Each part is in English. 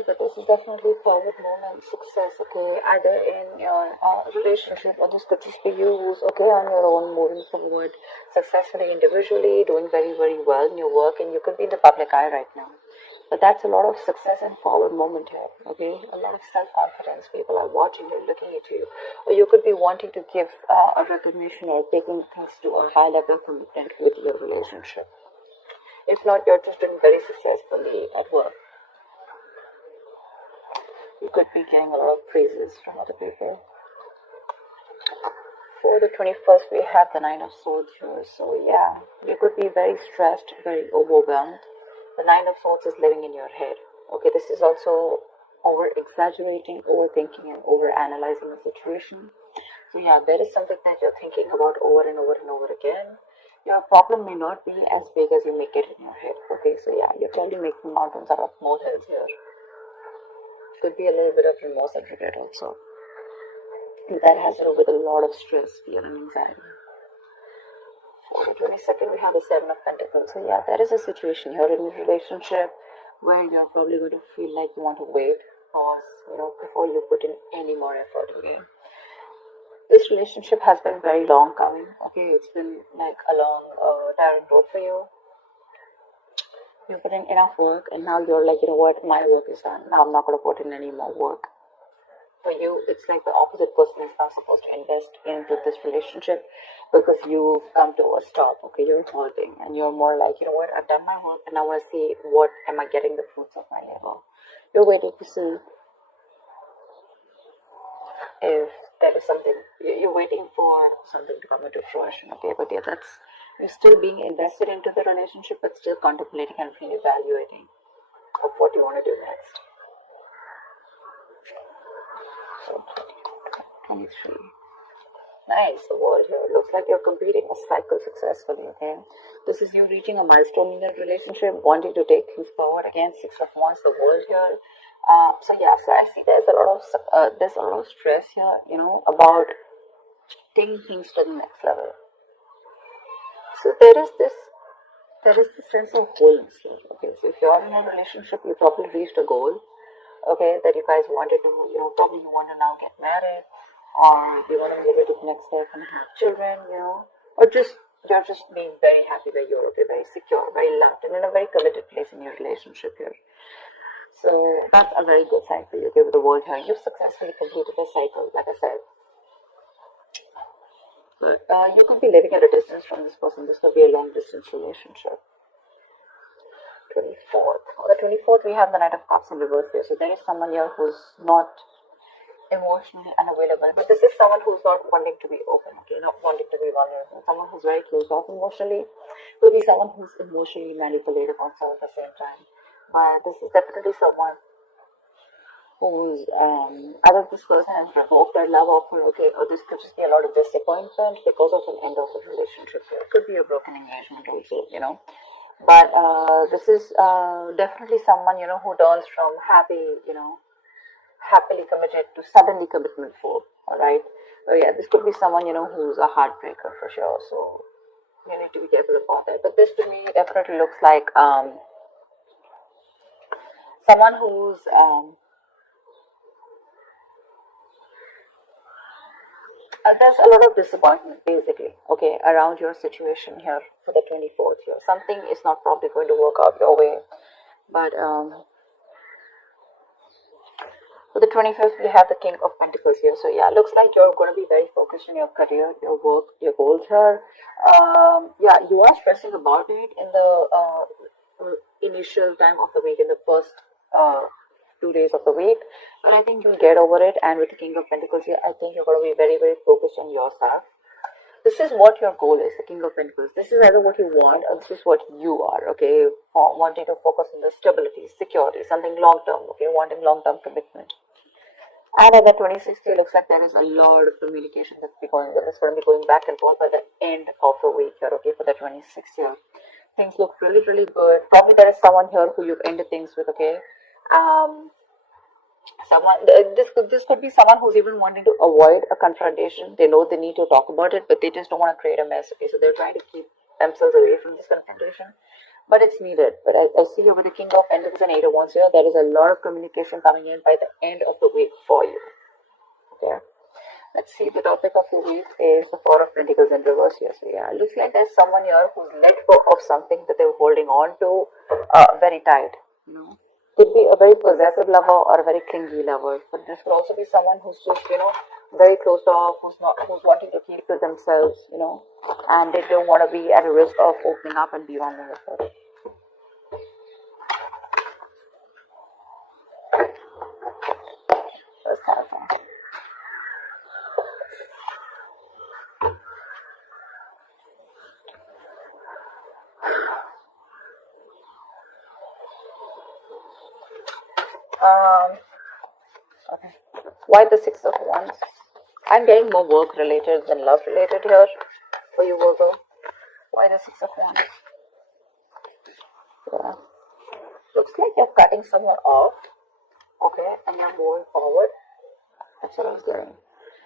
here, but this is definitely forward movement, success, okay, either in your relationship, or this could just be you who's okay on your own, moving forward successfully individually, doing very, very well in your work, and you could be in the public eye right now. But that's a lot of success and forward moment here, okay? A lot of self-confidence. People are watching you, looking at you. Or you could be wanting to give a recognition or taking things to a high level of commitment with your relationship. If not, you're just doing very successfully at work. You could be getting a lot of praises from other people. For the 21st, we have the Nine of Swords here. So yeah, you could be very stressed, very overwhelmed. The Nine of Swords is living in your head. Okay, this is also over-exaggerating, overthinking, and over-analyzing the situation. So yeah, there is something that you're thinking about over and over and over again. Your problem may not be as big as you make it in your head. Okay, so yeah, you're probably making mountains out of molehills here. Could be a little bit of remorse and regret also. That has to do with a lot of stress, fear, and anxiety. For the 22nd, we have the Seven of Pentacles. So yeah, there is a situation here in your relationship where you're probably going to feel like you want to wait, pause, before you put in any more effort. Okay, this relationship has been very long coming. Okay, it's been like a long, tiring road for you. You put in enough work, and now you're like, you know what, my work is done. Now I'm not going to put in any more work. For you, it's like the opposite person is now supposed to invest into this relationship because you've come to a stop. Okay, you're holding, and you're more like, you know what, I've done my work, and I want to see what am I getting the fruits of my labor. You're waiting to see if there is something. You're waiting for something to come into fruition. Okay, but yeah, that's, you're still being invested into the relationship, but still contemplating and reevaluating of what you want to do next. So 23. Nice, the world here. Looks like you're completing a cycle successfully, okay? This is you reaching a milestone in your relationship, wanting to take things forward. Again, Six of Wands, the world here. So yeah, so I see there's a lot of stress here, about taking things to the next level. So there is this sense of wholeness here. Okay, so if you're in a relationship, you probably reached a goal, okay, that you guys wanted to, probably you want to now get married, or you want to move it to the next step and have children, or you're just being very happy where you're, okay, very secure, very loved, and in a very committed place in your relationship here. So that's a very good sign for you, okay, with the world here. You've successfully completed a cycle, like I said. But you could be living at a distance from this person. This could be a long distance relationship. 24th. On the 24th, we have the Knight of Cups in reverse here. So there is someone here who's not emotionally unavailable, but this is someone who's not wanting to be open, okay, not wanting to be vulnerable. Someone who's very closed off emotionally. Will be someone who's emotionally manipulative also at the same time. But this is definitely someone who's either this person has revoked their love offer, okay, or this could just be a lot of disappointment because of an end of a relationship here. It could be a broken engagement also, But this is definitely someone, who turns from happily committed to suddenly commitment full, alright? So yeah, this could be someone, who's a heartbreaker for sure, so you need to be careful about that. But this to me definitely looks like someone who's there's a lot of disappointment basically, okay, around your situation here for the 24th here. Something is not probably going to work out your way, but for the 25th, we have the King of Pentacles here. So yeah, looks like you're going to be very focused on your career, your work, your goals here. Yeah, you are stressing about it in the initial time of the week, in the first 2 days of the week. But I think you'll get over it. And with the King of Pentacles here, I think you're going to be very, very focused on yourself. This is what your goal is, the King of Pentacles. This is either what you want or this is what you are, okay? Wanting to focus on the stability, security, something long-term, okay? Wanting long-term commitment. And at the 26th, it looks like there is a lot of communication that's going on. It's going to be going back and forth by the end of the week here, okay? For the 26th year. Things look really, really good. Probably there is someone here who you've ended things with, okay? This could be someone who's even wanting to avoid a confrontation. They know they need to talk about it, but they just don't want to create a mess, okay? So they're trying to keep themselves away from this confrontation. but it's needed. But I see here with the King of Pentacles and Eight of Wands here, there is a lot of communication coming in by the end of the week for you. Okay. Let's see, the topic of the week is the Four of Pentacles in reverse here. So yeah, it looks like there's someone here who's let go of something that they were holding on to very tight. You know, could be a very possessive lover or a very clingy lover, but this could also be someone who's just, you know, very closed off, who's wanting to keep to themselves, you know, and they don't want to be at a risk of opening up and be vulnerable with it. That's kind of fun. Okay. Why the Six of Wands? I'm getting more work related than love related here for you, Virgo. Why the Six of Wands? Yeah. Looks like you're cutting someone off. Okay, and you're moving forward. That's what I was getting.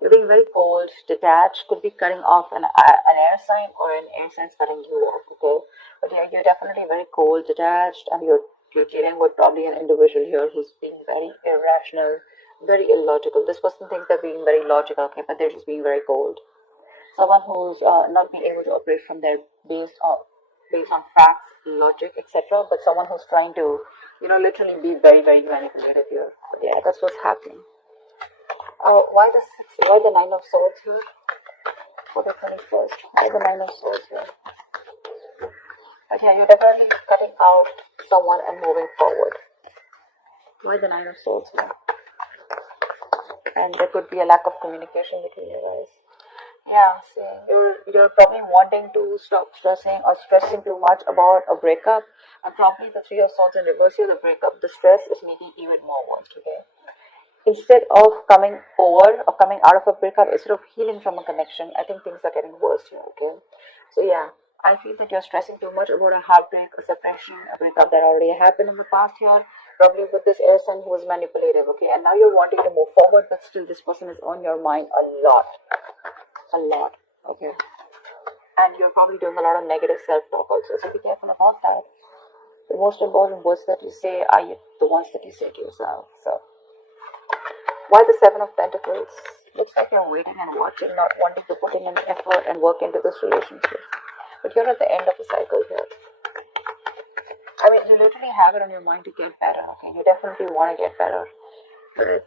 You're being very cold, detached, could be cutting off an air sign or an air sign cutting you off, okay? But yeah, you're definitely very cold, detached, and you're dealing with probably an individual here who's being very irrational, very illogical. This person thinks they're being very logical, okay, but they're just being very cold. Someone who's not being able to operate from their based on facts, logic, etc. But someone who's trying to, you know, literally be very, very manipulative here. But yeah, that's what's happening. Why the Nine of Swords here for the 21st? Why the Nine of Swords here? But yeah, you're definitely cutting out someone and moving forward. Why the Nine of Swords here? And there could be a lack of communication between you guys. Yeah, see, you're probably wanting to stop stressing or stressing too much about a breakup, and probably the Three of Swords in reverse here, the breakup, the stress is making even more worse, okay? Instead of coming over or coming out of a breakup, instead of healing from a connection, I think things are getting worse here, okay? So yeah, I feel that you're stressing too much about a heartbreak, a separation, a breakup that already happened in the past here, probably with this air sign who was manipulative, okay? And now you're wanting to move forward, but still this person is on your mind a lot, okay? And you're probably doing a lot of negative self-talk also, so be careful about that. The most important words that you say are the ones that you say to yourself, so. Why the Seven of Pentacles? Looks like you're waiting and watching, not wanting to put in any effort and work into this relationship. But you're at the end of the cycle here. I mean, you literally have it on your mind to get better, okay? You definitely want to get better. But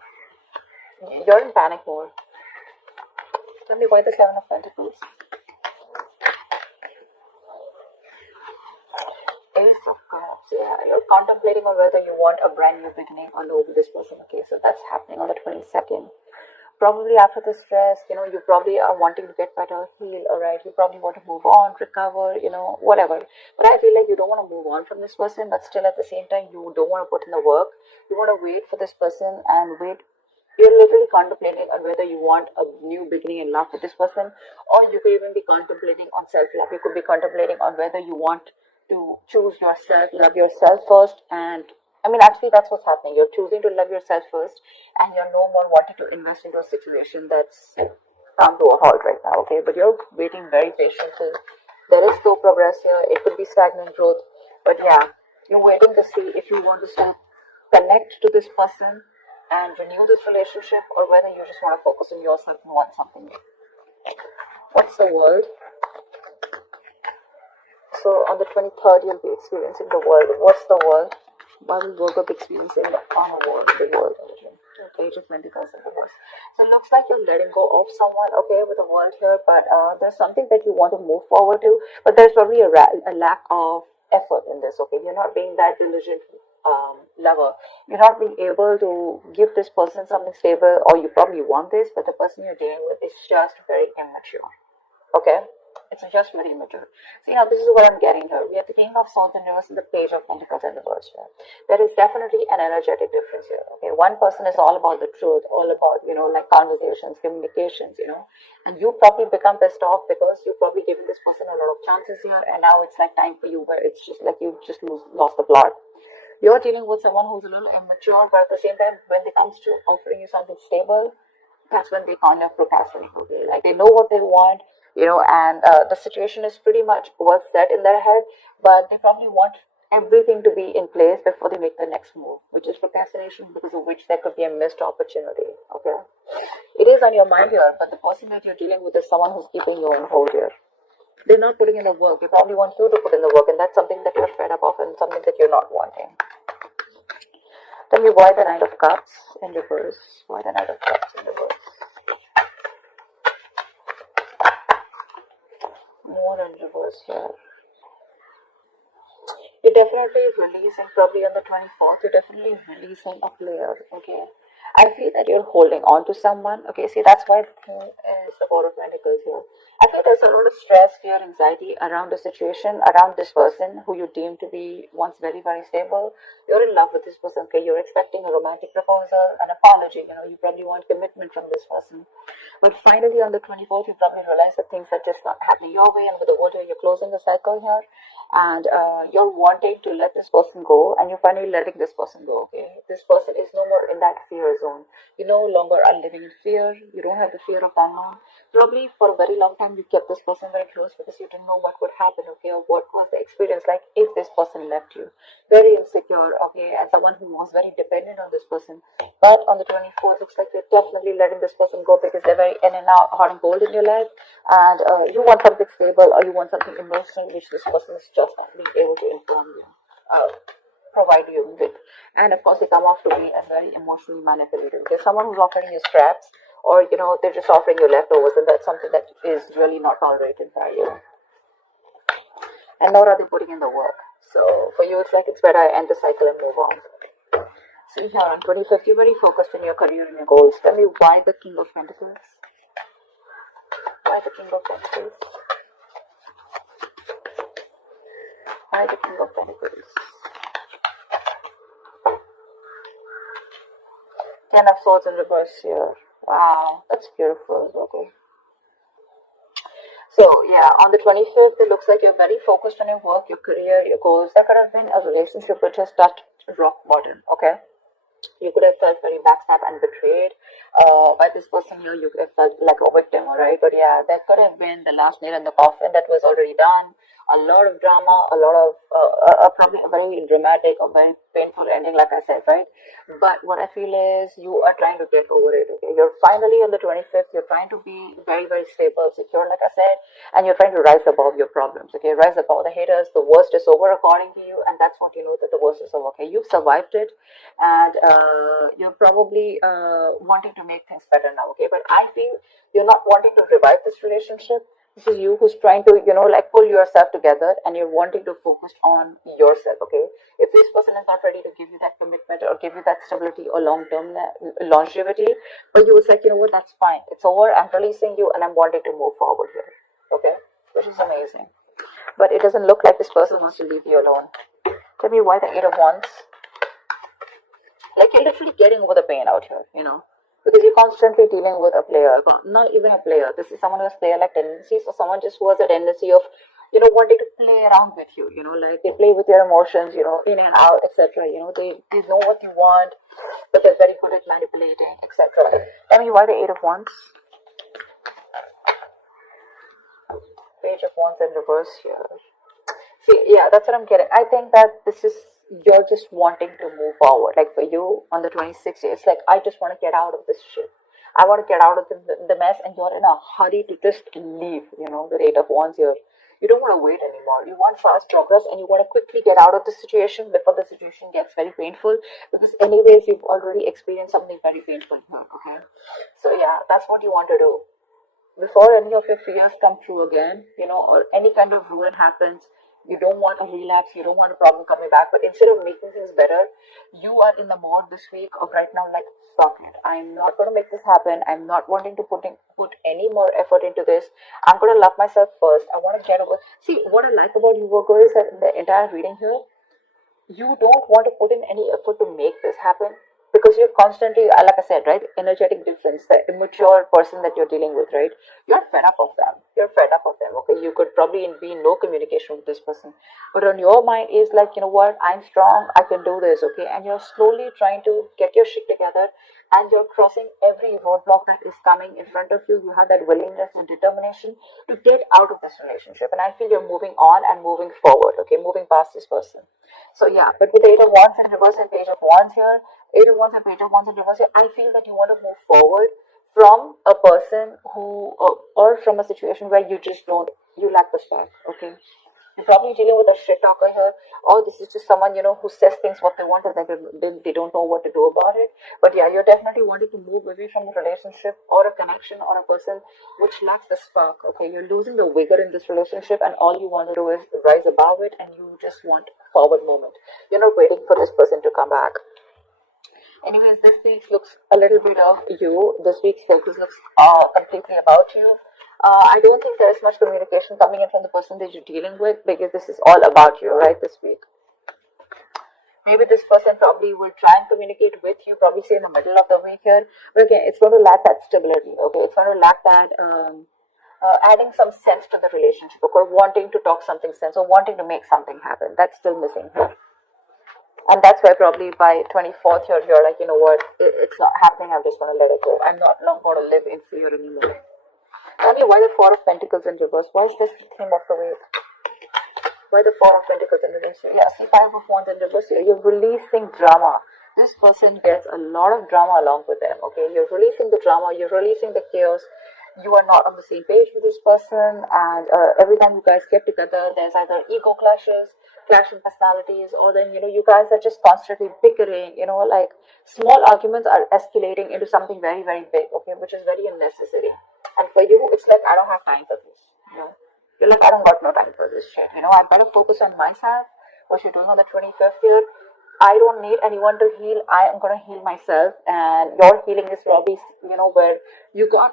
you're in panic mode. Tell me why the Seven of Pentacles? Ace of Cups. Yeah, you're contemplating on whether you want a brand new beginning or no with this person. Okay, so that's happening on the 22nd. Probably after the stress, you know, you probably are wanting to get better, heal, alright. You probably want to move on, recover, you know, whatever. But I feel like you don't want to move on from this person, but still at the same time, you don't want to put in the work. You want to wait for this person and wait. You're literally contemplating on whether you want a new beginning in love with this person, or you could even be contemplating on self-love. You could be contemplating on whether you want to choose yourself, love yourself first, and I mean, actually, that's what's happening. You're choosing to love yourself first, and you're no more wanting to invest into a situation that's come to a halt right now, okay? But you're waiting very patiently. There is slow progress here. It could be stagnant growth, but yeah, you're waiting to see if you want to still connect to this person and renew this relationship, or whether you just want to focus on yourself and want something new. What's the world? So on the 23rd, you'll be experiencing the world. What's the world? Why will Virgo be experiencing the world? Page of Pentacles in reverse. So it looks like you're letting go of someone, okay, with the world here, but there's something that you want to move forward to, but there's probably a lack of effort in this, okay? You're not being that diligent lover. You're not being able to give this person something stable, or you probably want this, but the person you're dealing with is just very immature, okay? It's just very immature. See, now this is what I'm getting here. We have the King of Swords in reverse and the Page of Pentacles in reverse here. There is definitely an energetic difference here. Okay, one person is all about the truth, all about, you know, like conversations, communications, you know, and you probably become pissed off because you've probably given this person a lot of chances here, and now it's like time for you where it's just like you've just lost the plot. You're dealing with someone who's a little immature, but at the same time, when it comes to offering you something stable, that's when they kind of procrastinate. Okay, like they know what they want. and the situation is pretty much well set in their head, but they probably want everything to be in place before they make the next move, which is procrastination, because of which there could be a missed opportunity. Okay, it is on your mind here, but the person that you're dealing with is someone who's keeping you on hold here. They're not putting in the work. They probably want you to put in the work, and that's something that you're fed up of and something that you're not wanting. Tell me why the Knight of Cups in reverse. Why the Knight of Cups in reverse? More in reverse here. You're definitely releasing, probably on the 24th, you're definitely releasing a player, okay? I feel that you're holding on to someone, okay? See, that's why the thing is the Four of Pentacles here. I feel there's a lot of stress, fear, anxiety around the situation, around this person who you deem to be once very, very stable. You're in love with this person, okay? You're expecting a romantic proposal, an apology, you probably want commitment from this person. But finally, on the 24th, you probably realize that things are just not happening your way, and with the older, you're closing the cycle here, and you're wanting to let this person go, and you're finally letting this person go. Okay, this person is no more in that fear zone. You no longer are living in fear. You don't have the fear of unknown. Probably for a very long time, you kept this person very close because you didn't know what would happen. Okay, or what was the experience like if this person left you. Very insecure. Okay, and someone who was very dependent on this person. But on the 24th, looks like you're definitely letting this person go because they're very in and out, hot and cold in your life, and you want something stable, or you want something emotional, which this person is just not being able to inform you, provide you with. And of course, they come off to be as very emotionally manipulative. There's someone who's offering you scraps, or they're just offering you leftovers, and that's something that is really not tolerated by you. And nor are they putting in the work. So for you, it's like it's better I end the cycle and move on. See here on 25th, you're very focused on your career and your goals. Tell me why the King of Pentacles? Why the King of Pentacles? Why the King of Pentacles? Ten of Swords in reverse here. Wow, that's beautiful. Okay. So yeah, on the 25th, it looks like you're very focused on your work, your career, your goals. That could have been a relationship which has touched rock bottom. Okay. You could have felt very backstabbed and betrayed by this person here. You could have felt like a victim, alright? But yeah, that could have been the last nail in the coffin that was already done. A lot of drama, a lot of probably a very dramatic or very painful ending, like I said, right? But what I feel is you are trying to get over it, okay? You're finally on the 25th, you're trying to be very, very stable, secure, like I said, and you're trying to rise above your problems, okay? Rise above the haters. The worst is over according to you, and that's what you know, that the worst is over, okay? You've survived it, and you're probably wanting to make things better now, okay? But I feel you're not wanting to revive this relationship. This is you who's trying to, like pull yourself together, and you're wanting to focus on yourself, okay? If this person is not ready to give you that commitment or give you that stability or long-term longevity, but you was like, you know what, that's fine. It's over. I'm releasing you, and I'm wanting to move forward here, okay? Which is amazing. But it doesn't look like this person wants to leave you alone. Tell me why the Eight of Wands. Like you're literally getting over the pain out here, because you're constantly dealing with a player, not even a player. This is someone who has player-like tendencies, or someone just who has a tendency of, wanting to play around with you, like they play with your emotions, in and out, etc. They know what you want, but they're very good at manipulating, etc. Tell me why the Eight of Wands. Page of Wands in reverse here. See, yeah, that's what I'm getting. I think that this is, you're just wanting to move forward. Like for you on the 26th, it's like, I just want to get out of this shit. I want to get out of the mess, and you're in a hurry to just leave, the Eight of Wands here. You don't want to wait anymore. You want fast progress, and you want to quickly get out of the situation before the situation gets very painful, because anyways, you've already experienced something very painful here, okay? So yeah, that's what you want to do. Before any of your fears come true again, or any kind of ruin happens, you don't want a relapse, you don't want a problem coming back. But instead of making things better, you are in the mode this week of right now, like, fuck it, I'm not going to make this happen. I'm not wanting to put any more effort into this. I'm going to love myself first. I want to get over. See, what I like about you, Virgo, is that in the entire reading here, you don't want to put in any effort to make this happen, because you're constantly, like I said, right, energetic difference, the immature person that you're dealing with, right? You're fed up of them. You're fed up of them, okay? You could probably be in no communication with this person, but on your mind is like, you know what, I'm strong, I can do this, okay? And you're slowly trying to get your shit together, and you're crossing every roadblock that is coming in front of you. You have that willingness and determination to get out of this relationship, and I feel you're moving on and moving forward, okay, moving past this person. So yeah, but with the Eight of Wands in reverse and Page of Wands here, Eight of Wands and Page of Wands in reverse here, I feel that you want to move forward from a person who, or from a situation where you just don't, you lack the spark, okay? You're probably dealing with a shit talker here, or this is just someone, who says things what they want and they don't know what to do about it. But yeah, you're definitely wanting to move away from a relationship or a connection or a person which lacks the spark, okay? You're losing the vigor in this relationship, and all you want to do is rise above it, and you just want forward movement. You're not waiting for this person to come back. Anyways, this week looks a little bit of you. This week's focus looks completely about you. I don't think there is much communication coming in from the person that you're dealing with, because this is all about you, right, this week. Maybe this person probably will try and communicate with you, probably say in the middle of the week here. But again, it's going to lack that stability, okay? It's going to lack that adding some sense to the relationship, or wanting to talk something sense, or wanting to make something happen. That's still missing here. And that's why probably by 24th you're like, you know what, it's not happening, I'm just going to let it go. I'm not going to live in fear anymore. Tell me, why the Four of Pentacles in reverse? Why is this the theme of the week? Why the Four of Pentacles in reverse? Yeah, see, Five of Wands in reverse here. You're releasing drama. This person gets a lot of drama along with them, okay? You're releasing the drama, you're releasing the chaos. You are not on the same page with this person, and every time you guys get together, there's either ego clashes, clash in personalities, or then you guys are just constantly bickering, like small arguments are escalating into something very, very big, okay, which is very unnecessary. And for you, it's like, I don't have time for this. You're like, I don't got no time for this shit. I better focus on myself. What you're doing on the 25th year, I don't need anyone to heal. I am going to heal myself, and your healing is probably, where you got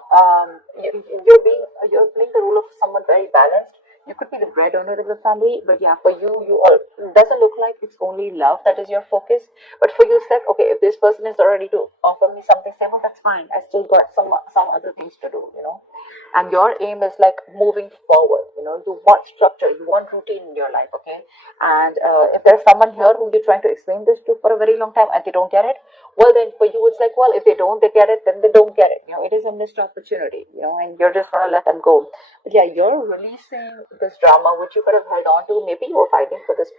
you're playing the role of someone very balanced. You could be the breadwinner of the family, but yeah, for you, it doesn't look like it's only love that is your focus. But for you, it's like, okay, if this person is not ready to offer me something stable, that's fine. I still got some other things to do, And your aim is like moving forward. You want structure, you want routine in your life, okay? And if there's someone here who you're trying to explain this to for a very long time and they don't get it, well, then for you, it's like, well, if they get it, then they don't get it. It is a missed opportunity, and you're just gonna let them go. But yeah, you're releasing this drama which you could have held on to. Maybe you were fighting for this.